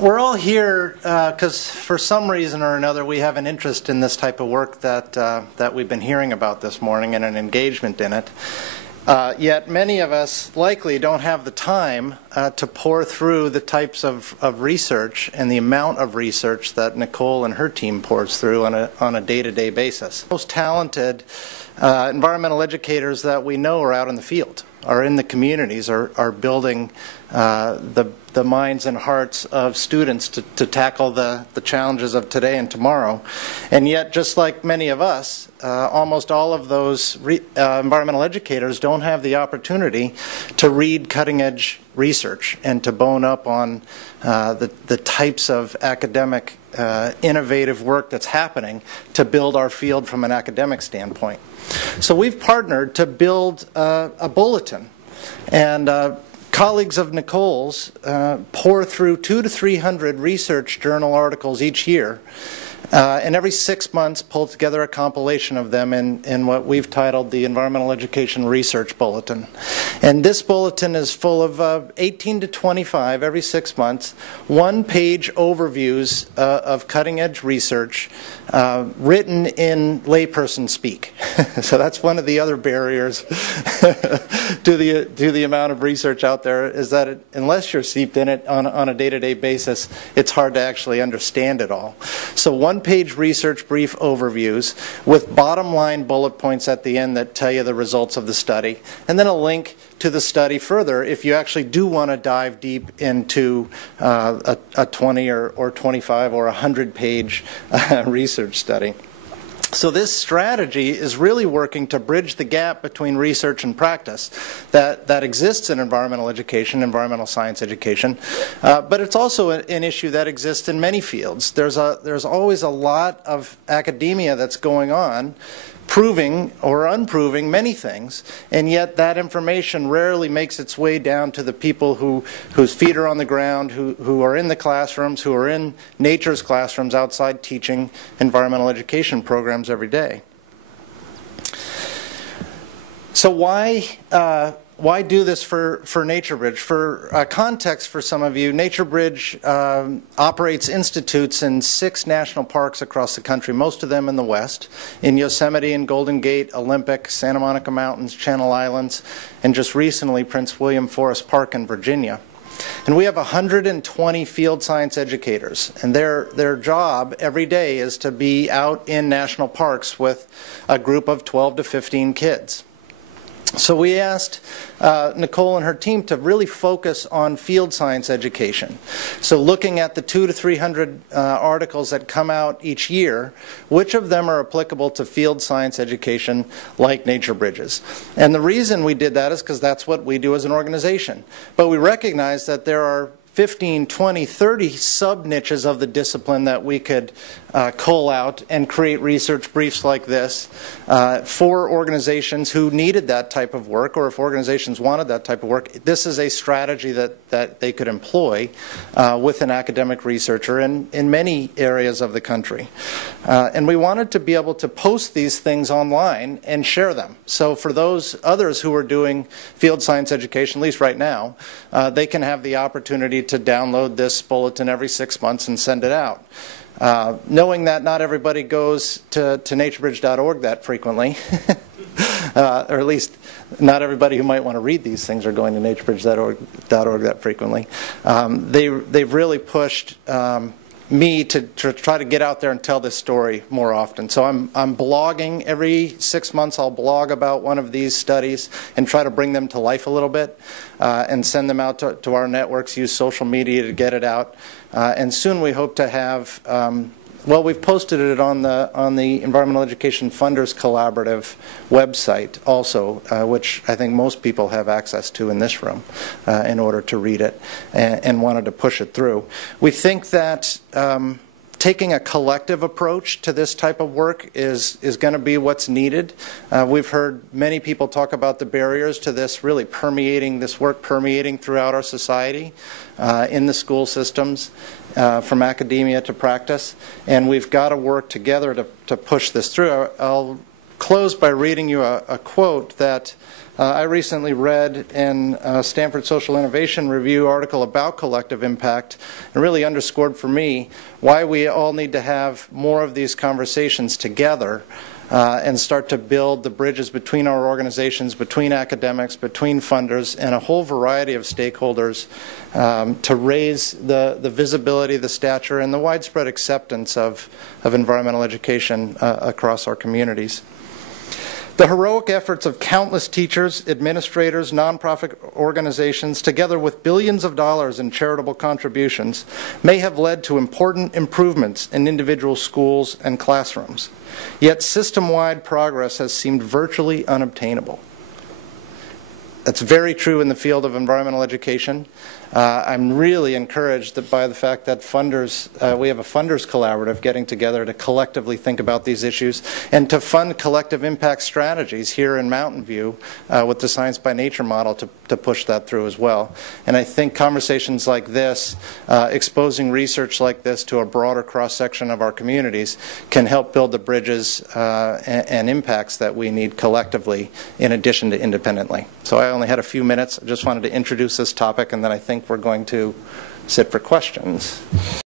we're all here because for some reason or another we have an interest in this type of work that we've been hearing about this morning and an engagement in it. Yet many of us likely don't have the time to pour through the types of research and the amount of research that Nicole and her team pours through on a day-to-day basis. Most talented environmental educators that we know are out in the field, are in the communities, are building the minds and hearts of students to tackle the challenges of today and tomorrow. And yet, just like many of us, almost all of those environmental educators don't have the opportunity to read cutting-edge research and to bone up on the types of academic innovative work that's happening to build our field from an academic standpoint. So we've partnered to build a bulletin, and colleagues of Nicole's pour through 200 to 300 research journal articles each year, and every 6 months pull together a compilation of them in what we've titled the Environmental Education Research Bulletin. And this bulletin is full of 18 to 25, every 6 months, one-page overviews of cutting-edge research written in layperson speak. So that's one of the other barriers to the amount of research out there, is that unless you're steeped in it on a day-to-day basis, it's hard to actually understand it all. So one-page research brief overviews with bottom-line bullet points at the end that tell you the results of the study, and then a link to the study further if you actually do want to dive deep into a 20 or 25 or 100-page research study. So this strategy is really working to bridge the gap between research and practice that exists in environmental education, environmental science education, but it's also an issue that exists in many fields. There's always a lot of academia that's going on, proving or unproving many things, and yet that information rarely makes its way down to the people whose feet are on the ground, who are in the classrooms, who are in nature's classrooms outside teaching environmental education programs every day. So why do this for NatureBridge? For context for some of you, NatureBridge operates institutes in 6 national parks across the country, most of them in the West, in Yosemite and Golden Gate, Olympic, Santa Monica Mountains, Channel Islands, and just recently Prince William Forest Park in Virginia. And we have 120 field science educators, and their job every day is to be out in national parks with a group of 12 to 15 kids. So we asked Nicole and her team to really focus on field science education. So looking at the 200 to 300 articles that come out each year, which of them are applicable to field science education like NatureBridge's? And the reason we did that is because that's what we do as an organization. But we recognize that there are 15, 20, 30 sub-niches of the discipline that we could cull out and create research briefs like this for organizations who needed that type of work, or if organizations wanted that type of work. This is a strategy that they could employ with an academic researcher in many areas of the country. And we wanted to be able to post these things online and share them. So for those others who are doing field science education, at least right now, they can have the opportunity to download this bulletin every 6 months and send it out. Knowing that not everybody goes to naturebridge.org that frequently, or at least not everybody who might want to read these things are going to naturebridge.org that frequently, they've really pushed me to try to get out there and tell this story more often. So I'm blogging every 6 months. I'll blog about one of these studies and try to bring them to life a little bit and send them out to our networks, use social media to get it out. And soon we hope to have, well, we've posted it on the Environmental Education Funders Collaborative website also, which I think most people have access to in this room in order to read it, and wanted to push it through. We think that taking a collective approach to this type of work is going to be what's needed. We've heard many people talk about the barriers to this really permeating, this work permeating throughout our society, in the school systems, from academia to practice, and we've got to work together to push this through. I'll close by reading you a quote that I recently read in a Stanford Social Innovation Review article about collective impact, and really underscored for me why we all need to have more of these conversations together and start to build the bridges between our organizations, between academics, between funders, and a whole variety of stakeholders to raise the visibility, the stature, and the widespread acceptance of environmental education across our communities. The heroic efforts of countless teachers, administrators, nonprofit organizations, together with billions of dollars in charitable contributions, may have led to important improvements in individual schools and classrooms. Yet system-wide progress has seemed virtually unobtainable. That's very true in the field of environmental education. I'm really encouraged that by the fact that funders, we have a funders collaborative getting together to collectively think about these issues and to fund collective impact strategies here in Mountain View with the Science by Nature model to push that through as well. And I think conversations like this, exposing research like this to a broader cross-section of our communities can help build the bridges and impacts that we need collectively in addition to independently. So I only had a few minutes. I just wanted to introduce this topic, and then I think we're going to sit for questions.